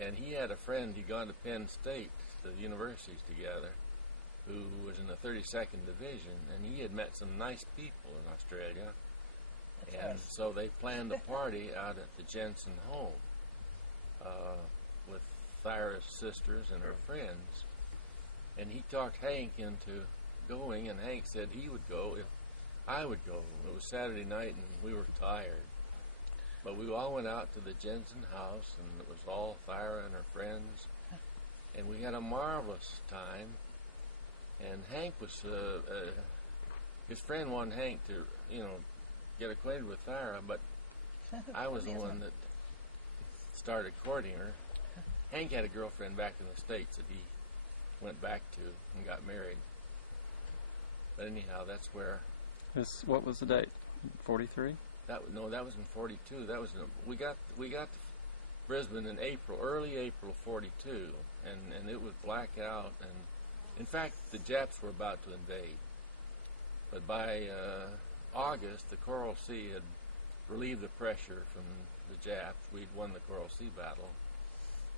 And he had a friend, he'd gone to Penn State, the universities together, who was in the 32nd Division, and he had met some nice people in Australia. That's And right. so they planned a party out at the Jensen home with Thyra's sisters and her friends. And he talked Hank into going, and Hank said he would go if I would go. It was Saturday night, and we were tired. But we all went out to the Jensen house, and it was all Thyra and her friends. And we had a marvelous time. And Hank was, his friend wanted Hank to, get acquainted with Thyra, but I was the one that started courting her. Hank had a girlfriend back in the States that he went back to and got married. But anyhow, that's where... What was the date? 43? That was in 42. That was we got to Brisbane in early April 42, and it was blackout. And in fact, the Japs were about to invade. But by August, the Coral Sea had relieved the pressure from the Japs. We'd won the Coral Sea battle,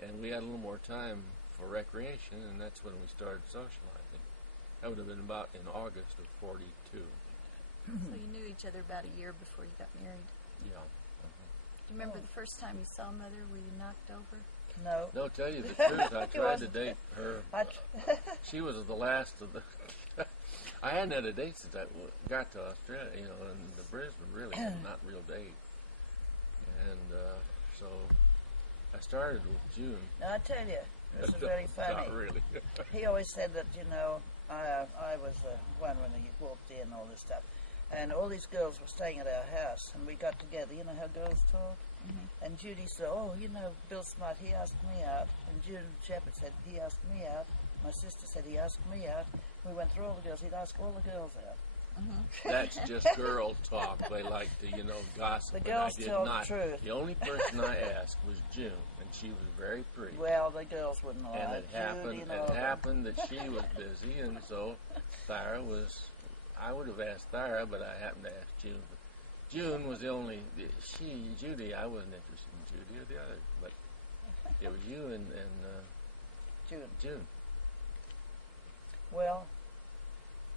and we had a little more time for recreation, and that's when we started socializing. That would have been about in August of 42. So you knew each other about a year before you got married. Yeah. Do you remember the first time you saw Mother? Were you knocked over? No. No, tell you the truth, I tried to date her. She was the last of the... I hadn't had a date since I got to Australia, and the Brisbane really, not real date. And so I started with June. Now, I tell you, this is really funny. Not really. He always said that, I was the one when he walked in and all this stuff. And all these girls were staying at our house, and we got together. You know how girls talk? Mm-hmm. And Judy said, Bill Smyth, he asked me out. And June Shepherd said, he asked me out. My sister said, he asked me out. We went through all the girls. He'd ask all the girls out. Mm-hmm. That's just girl talk. They like to, gossip. The girls I did tell not. the truth. The only person I asked was June, and she was very pretty. Well, the girls wouldn't lie. And it Judy happened that she was busy, and so Thyra was... I would have asked Thyra, but I happened to ask June. June was the only... Judy, I wasn't interested in Judy or the other, but it was you and June. Well,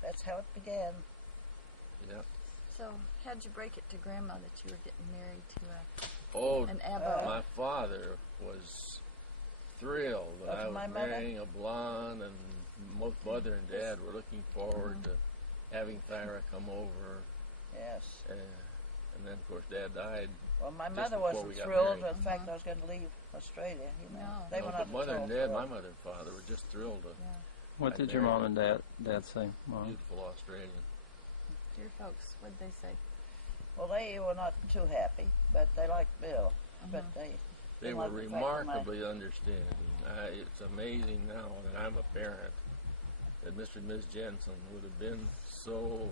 that's how it began. Yeah. So how'd you break it to Grandma that you were getting married to an Abbo? My father was thrilled that I was marrying a blonde, and both Mother and Dad were looking forward to having Thyra come over. Yes. And then, of course, Dad died. Well, my mother wasn't we got thrilled married. with the fact that I was going to leave Australia. No. They were not but Mother at all and Dad, thrilled. my mother and father were just thrilled to What did your mom and dad say, Mom? beautiful Australian. Dear folks, what'd they say? Well, they were not too happy, but they liked Bill. But They didn't were like the fact that remarkably understanding. It's amazing now that I'm a parent that Mr. and Ms. Jensen would have been so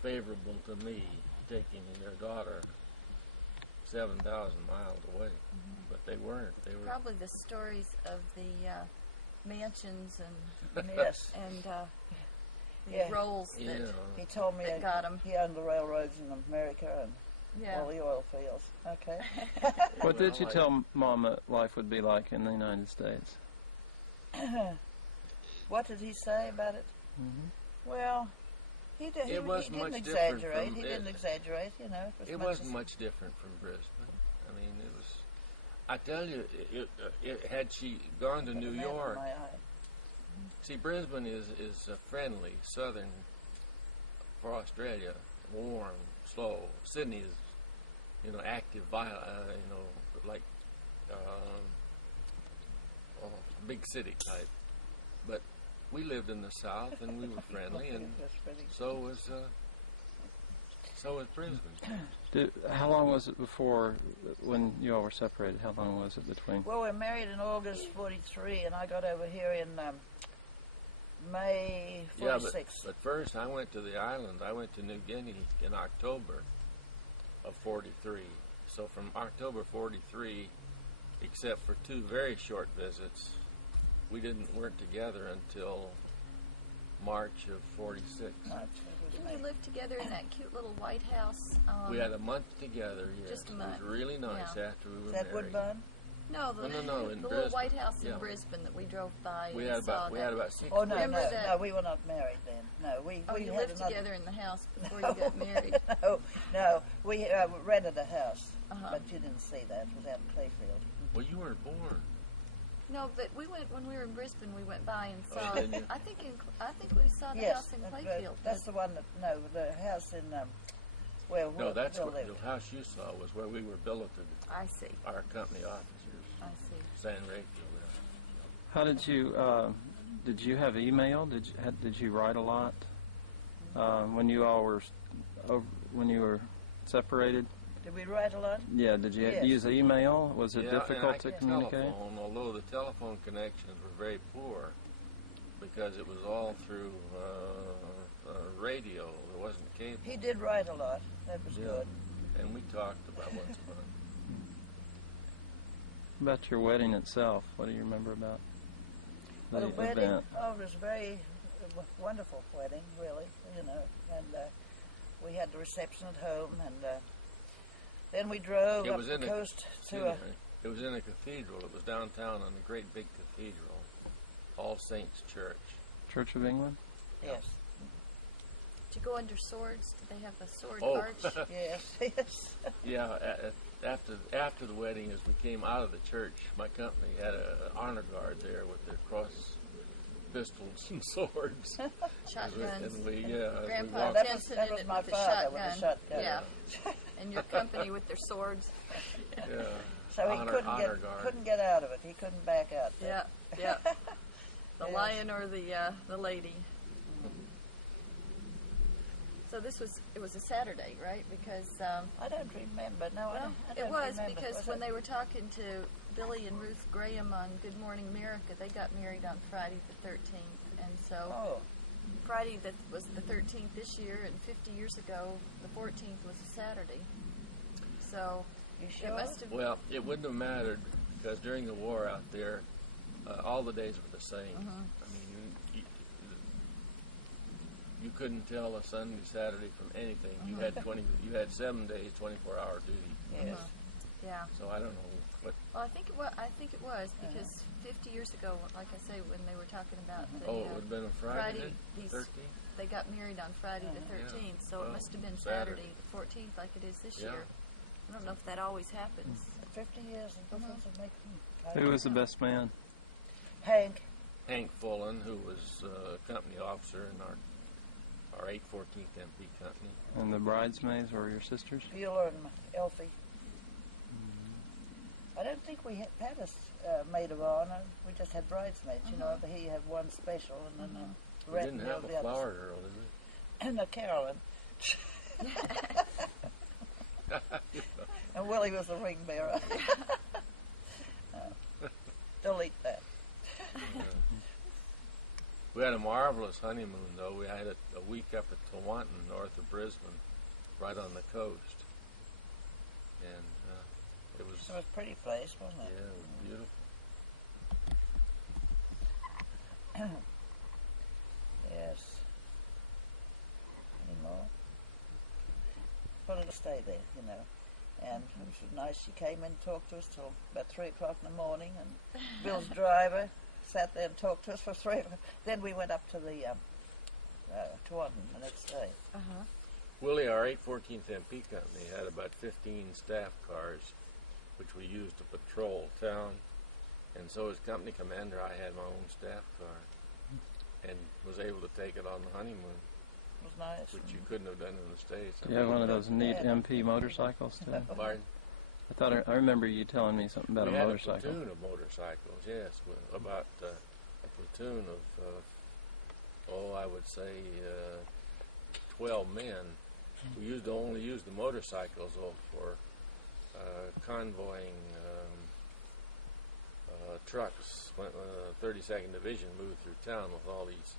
favorable to me taking their daughter 7,000 miles away. But they weren't. They were Probably the stories of the mansions and yes. and the rolls that He told me that got him. he owned the railroads in America and all the oil fields. Okay. What did you tell Mom that life would be like in the United States? What did he say about it? Well, he didn't exaggerate. He didn't exaggerate, It wasn't much different from Brisbane. I mean, it was... I tell you, had she gone to New York... See, Brisbane is friendly, southern for Australia, warm, slow. Sydney is, active, violent, like big city type. But we lived in the south, and we were friendly, and so was Brisbane. How long was it before, when you all were separated, how long was it between? Well, we were married in August 43, and I got over here in May 46. Yeah, but first I went to the island. I went to New Guinea in October of 43. So from October 43, except for 2 very short visits, we weren't together until March of 46. Didn't you live together in that cute little white house? We had a month together, yes. Just a month. It was really nice after we were Is that married. Woodbine? No, the in little Brisbane. White House in Yeah. Brisbane that we drove by We and had saw. about 6 Oh no, Remember no, that- no, we were not married then. No, we you had lived another. together in the house before you got married. No, we rented a house, Uh-huh. but you didn't see that. It was out in Clayfield. Well, you weren't born. No, but we went when we were in Brisbane. We went by and Oh, saw. didn't you? I think we saw the Yes, house in Clayfield. that's the one that. No, the house in where No, that's Will what lived. the house you saw was where we were billeted. I see. Our company officers, I see. San Rafael. How did you have email? Did you write a lot when you all were when you were separated? Did we write a lot? Yeah. Did you Yes. use email? Was it difficult to and communicate? telephone, although the telephone connections were very poor because it was all through radio. There wasn't cable. He did write a lot. That was Yeah. good. And we talked about once a month. About your wedding itself, what do you remember about the The wedding, event? it was a very wonderful wedding, really, and we had the reception at home, and then we drove up the coast to a... It was in a cathedral. It was downtown on the great big cathedral, All Saints Church. Church of England? Yes, Did you go under swords? Did they have a sword Oh. arch? yes. Yeah, after the wedding, as we came out of the church, my company had an honor guard there with their cross pistols and swords. Shotguns. And we Grandpa walked. That was Jensen my with a father with a shotgun. shotgun. Yeah. And your company with their swords. Yeah. So he honor guard. couldn't get out of it. He couldn't back out. Yeah, yeah. The Yes. lion or the lady. So it was a Saturday, right? Because I don't remember. No, I it don't was remember. because when they were talking to Billy and Ruth Graham on Good Morning America, they got married on Friday the 13th, and so Oh, Friday that was the 13th this year, and 50 years ago the 14th was a Saturday. So you it sure? must have. Well, it wouldn't have mattered because during the war out there, all the days were the same. I mean, you couldn't tell a Sunday, Saturday from anything. You had 7 days, 24-hour duty. Yes. Yeah. So I don't know what. Well, I think it was because 50 years ago, like I say, when they were talking about the Oh, it would have been a Friday, these 13th. they got married on Friday the 13th, so it Well, must have been Saturday. Saturday the 14th, like it is this Yeah. year. I don't know if that always happens. 50 years of difference would make Who was the best man? Hank. Hank Fullen, who was a company officer in our 814th MP company. And the bridesmaids were your sisters? Bueller and Elfie. I don't think we had a maid of honor. We just had bridesmaids, you know. But he had one special, and then the We rest didn't of have the a flower others. girl, did we? And the Carolyn. And Willie was the ring bearer. Delete that. We had a marvelous honeymoon, though. We had it a week up at Tewantin, north of Brisbane, right on the coast. And it was, It was a pretty place, wasn't yeah, it? it was beautiful. Yes. Any more? Wanted to stay there, you know. And it was nice. She came in and talked to us till about 3 o'clock in the morning. And Bill's driver sat there and talked to us for 3 o'clock. Then we went up to the Taunton the next day. Willie, our 814th MP company, had about 15 staff cars, which we used to patrol town. And so as company commander, I had my own staff car and was able to take it on the honeymoon, It was nice. which you couldn't have done in the States. Do you have one of those neat MP motorcycles too? Pardon? I remember you telling me something about We a had motorcycle. a platoon of motorcycles, yes, about a platoon of, I would say 12 men. We only used the motorcycles for convoying trucks. When 32nd Division moved through town with all these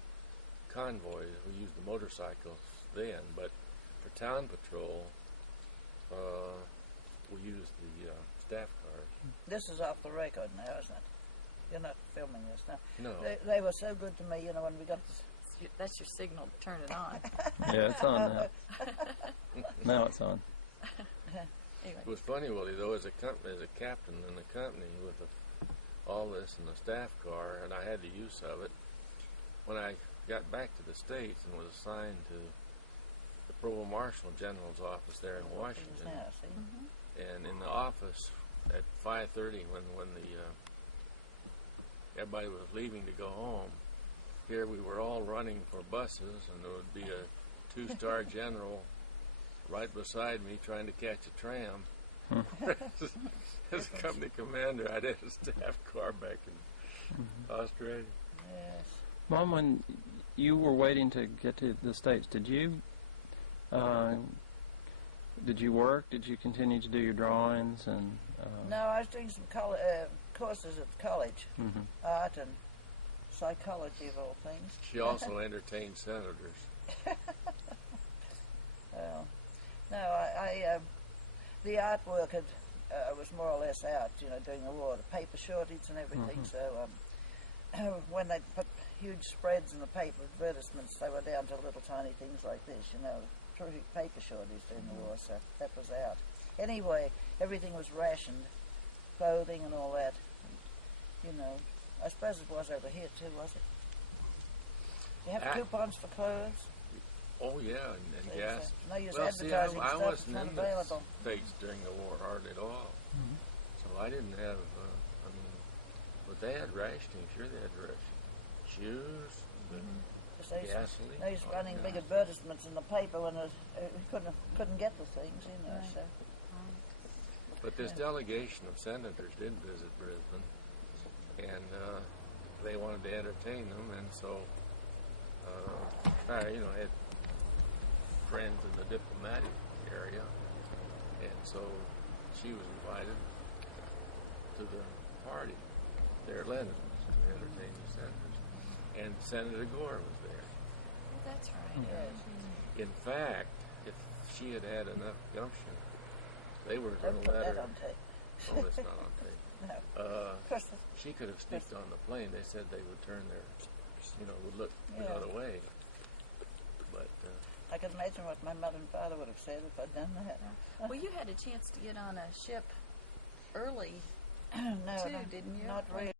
convoys, we used the motorcycles then, but for town patrol, we used the staff cars. This is off the record now, isn't it? You're not filming this now. No. They were so good to me, you know, when we got this. That's your signal to turn it on. Yeah, it's on now. Now it's on. Anyway. It was funny, Willie, though, as a captain in the company with all this in the staff car, and I had the use of it. When I got back to the States and was assigned to the Provost Marshal General's office there in Washington, Now, see? and in the office at 5:30 when the everybody was leaving to go home, here we were all running for buses, and there would be a two-star general right beside me trying to catch a tram. As a company commander, I'd had a staff car back in Australia. Yes. Mom, when you were waiting to get to the States, did you work? Did you continue to do your drawings? And No, I was doing some courses at college, art and psychology of all things. She also entertained senators. Well, no, the artwork was more or less out, during the war, the paper shortage and everything. So when they put huge spreads in the paper advertisements, they were down to little tiny things like this, terrific paper shortage during the war, so that was out. Anyway, everything was rationed, clothing and all that. I suppose it was over here too, was it? You have coupons for clothes? Oh, yeah, and So gas. no use Well, see, advertising I stuff wasn't that's in not available. the States during the war hardly at all. So I didn't have, but they had rationing. Sure, they had rationing. Shoes, Because they gasoline. used Oh, running yeah. big advertisements in the paper when we couldn't get the things, Right. so. But this delegation of senators did visit Brisbane, and they wanted to entertain them, and so I had friends in the diplomatic area, and so she was invited to the party there at London to entertain the senators, and Senator Gore was there. Oh, that's right. Yes. In fact, if she had had enough gumption, they were Don't going put to let that her. on tape. Oh, that's not on tape. No. Of course, She could have sneaked on the plane. They said they would turn their, would look the Yeah. other way. But I could imagine what my mother and father would have said if I'd done that. Well, you had a chance to get on a ship early No, too, no, didn't you? not really.